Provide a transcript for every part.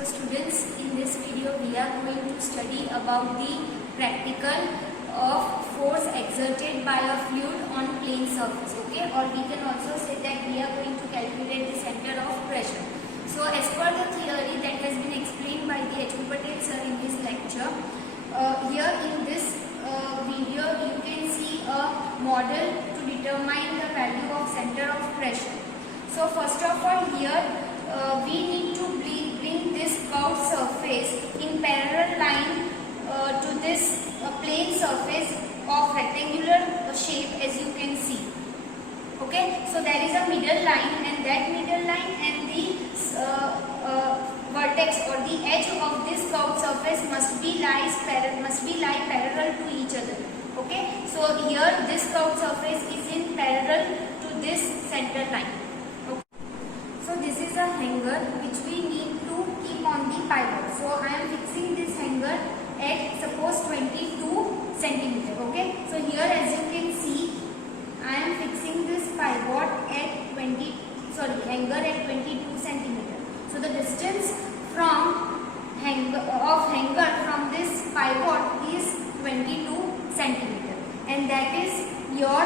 So students, in this video we are going to study about the practical of force exerted by a fluid on plane surface, okay, or we can also say that we are going to calculate the center of pressure. So as per the theory that has been explained by the H.B. Patel sir in this lecture, here in this video you can see a model to determine the value of center of pressure. So first of all, here we need to bring this curved surface in parallel line to this plane surface of rectangular shape, as you can see. Okay, so there is a middle line, and that middle line and the vertex or the edge of this curved surface must lie parallel to each other. Okay, so here this curved surface is in parallel to this center line. Okay. So this is a hanger which we need to keep on the pivot. So I am fixing this hanger at suppose 22 centimeter. Okay, so here as you can see, I am fixing this pivot at hanger at 22 centimeter. So the distance from hanger from this pivot is 22 centimeter, and that is your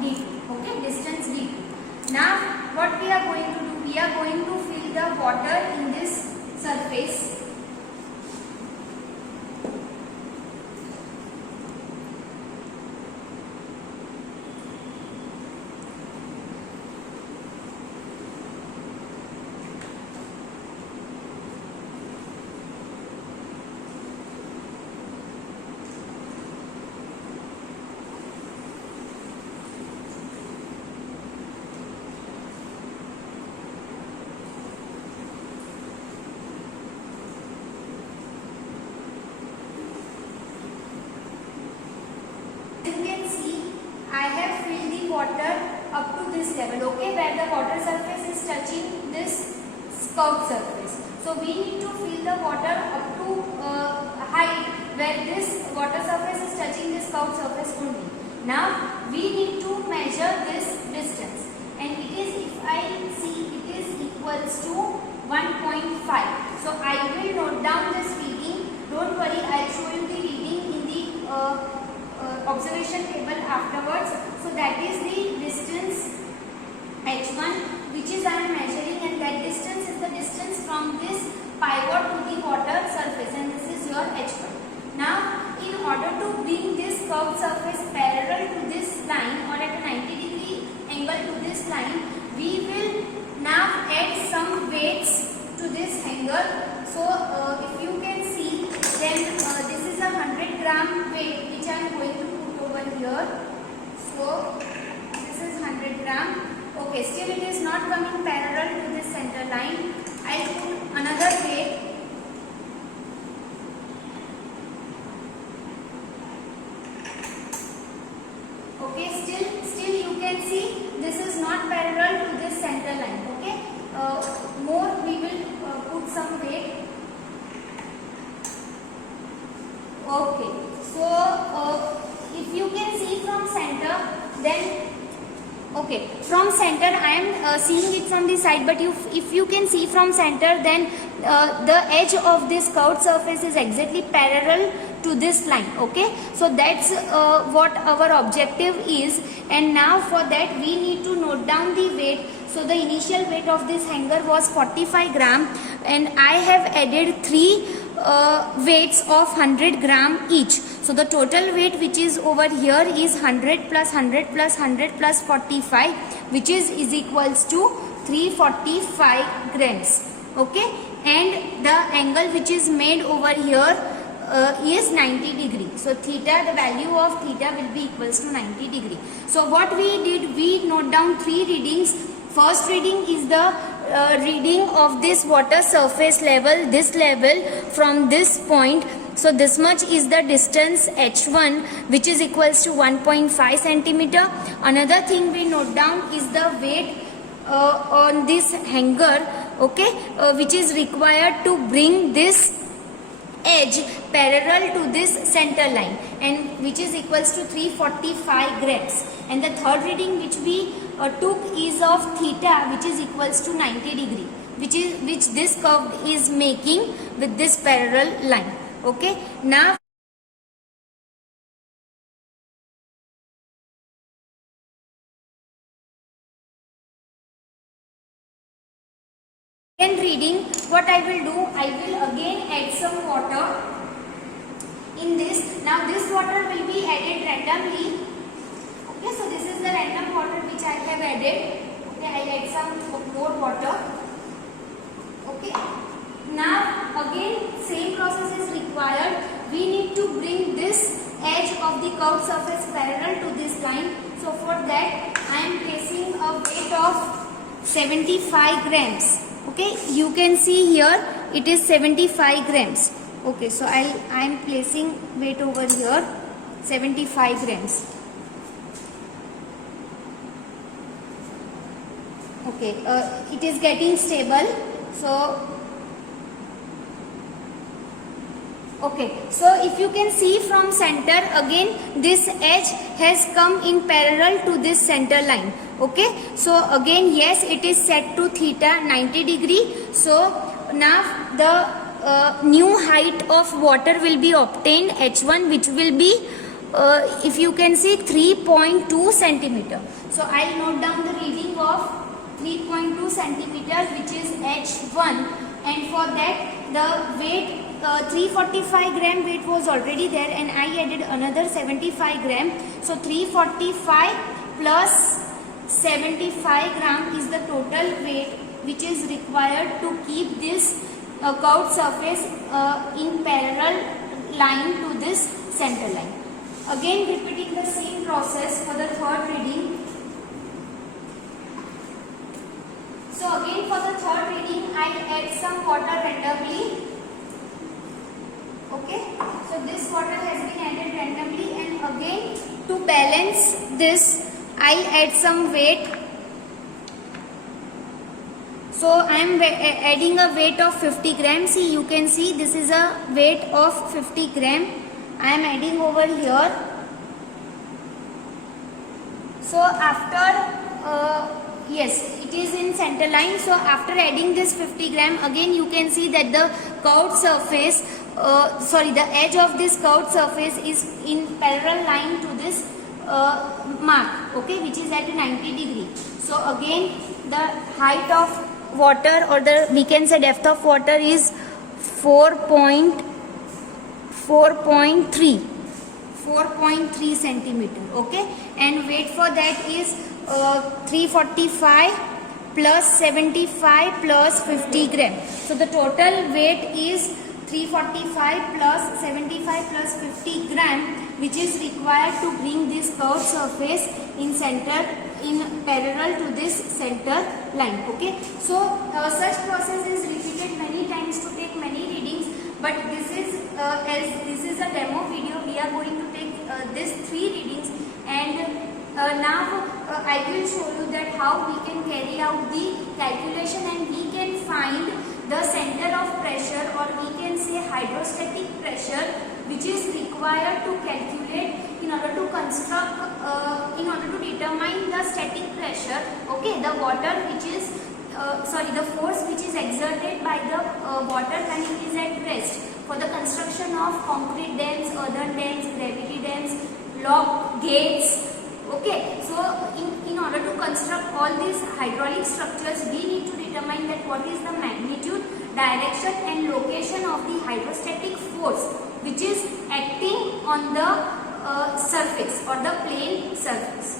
D2. Okay, distance D2. Now what we are going to do? We are going to fill the water in this surface. I have filled the water up to this level, okay, where the water surface is touching this curved surface. So we need to fill the water up to height where this water surface is touching this curved surface only. Now we need to measure this distance, and it is, if I see, it is equals to 1.5. So I will note down this reading. Don't worry, I will show you the reading in the observation table afterwards. So that is the distance h1 which is I am measuring, and that distance is the distance from this pivot to the water surface, and this is your h1. Now in order to bring this curved surface parallel to this line or at a 90-degree angle to this line, we will now add some weights to this hanger. So if you can see, then this is a 100-gram weight which I am going to put over here. So this is 100 gram. Okay, still it is not coming parallel to this center line. I will put another weight. Okay, still you can see this is not parallel to this center line. Okay, more we will put some weight. Okay, so if you can see from center, then okay, from center I am seeing it from the side, but if you can see from center, then the edge of this curved surface is exactly parallel to this line. Okay, so that's what our objective is, and now for that we need to note down the weight. So the initial weight of this hanger was 45 gram, and I have added 3 weights of 100 gram each. So the total weight which is over here is 100 plus 100 plus 100 plus 45, which is equals to 345 grams. Okay, and the angle which is made over here is 90 degree. So theta, the value of theta will be equals to 90 degree. So what we did, we note down 3 readings. First reading is the reading of this water surface level, this level from this point. So this much is the distance h1, which is equals to 1.5 centimeter. Another thing we note down is the weight on this hanger, okay, which is required to bring this edge parallel to this center line, and which is equals to 345 grams. And the third reading which we took is of theta, which is equals to 90 degree. which this curve is making with this parallel line. Okay, now second reading, what I will do, I will again add some water in this. Now this water will be added randomly. Okay, so this is the random water which I have added. Okay, I add some more water. Okay, now again same process is required. We need to bring this edge of the curved surface parallel to this line. So for that I am placing a weight of 75 grams. Okay, you can see here it is 75 grams. Okay, so I am placing weight over here 75 grams. Okay, it is getting stable. So okay, so if you can see from center, again this edge has come in parallel to this center line. Okay, so again yes, it is set to theta 90 degree. So now the new height of water will be obtained, h1, which will be if you can see 3.2 centimeter. So I'll note down the reading of 3.2 centimeter, which is h1, and for that the weight 345 gram weight was already there, and I added another 75 gram. So 345 plus 75 gram is the total weight which is required to keep this curved surface in parallel line to this center line. Again repeating the same process for the third reading. So again for the third reading I add some water randomly. Okay, so this water has been added randomly, and again to balance this I add some weight. So I am adding a weight of 50 grams. See, you can see this is a weight of 50 gram. I am adding over here. So after yes, it is in center line. So after adding this 50 gram, again you can see that the curved surface, the edge of this curved surface is in parallel line to this mark, okay, which is at 90 degree. So again the height of water, or we can say depth of water, is 4.3 centimeter. Okay, and weight for that is 345 plus 75 plus 50 gram. So the total weight is 345 plus 75 plus 50 gram, which is required to bring this curved surface in parallel to this center line. Okay, so such process is repeated many times to take many readings, but this is as this is a demo video, we are going to take these 3 readings, and now I will show you that how we can carry out the calculation, and we can find the center of pressure, or we can say hydrostatic pressure, which is required to calculate in order to construct, in order to determine the static pressure. Okay, the water which is the force which is exerted by the water when it is at rest for the construction of concrete dams, earthen dams, gravity dams, lock gates. Okay, so in order to construct all these hydraulic structures, we need to determine that what is the magnitude, direction and location of the hydrostatic force which is acting on the surface or the plane surface.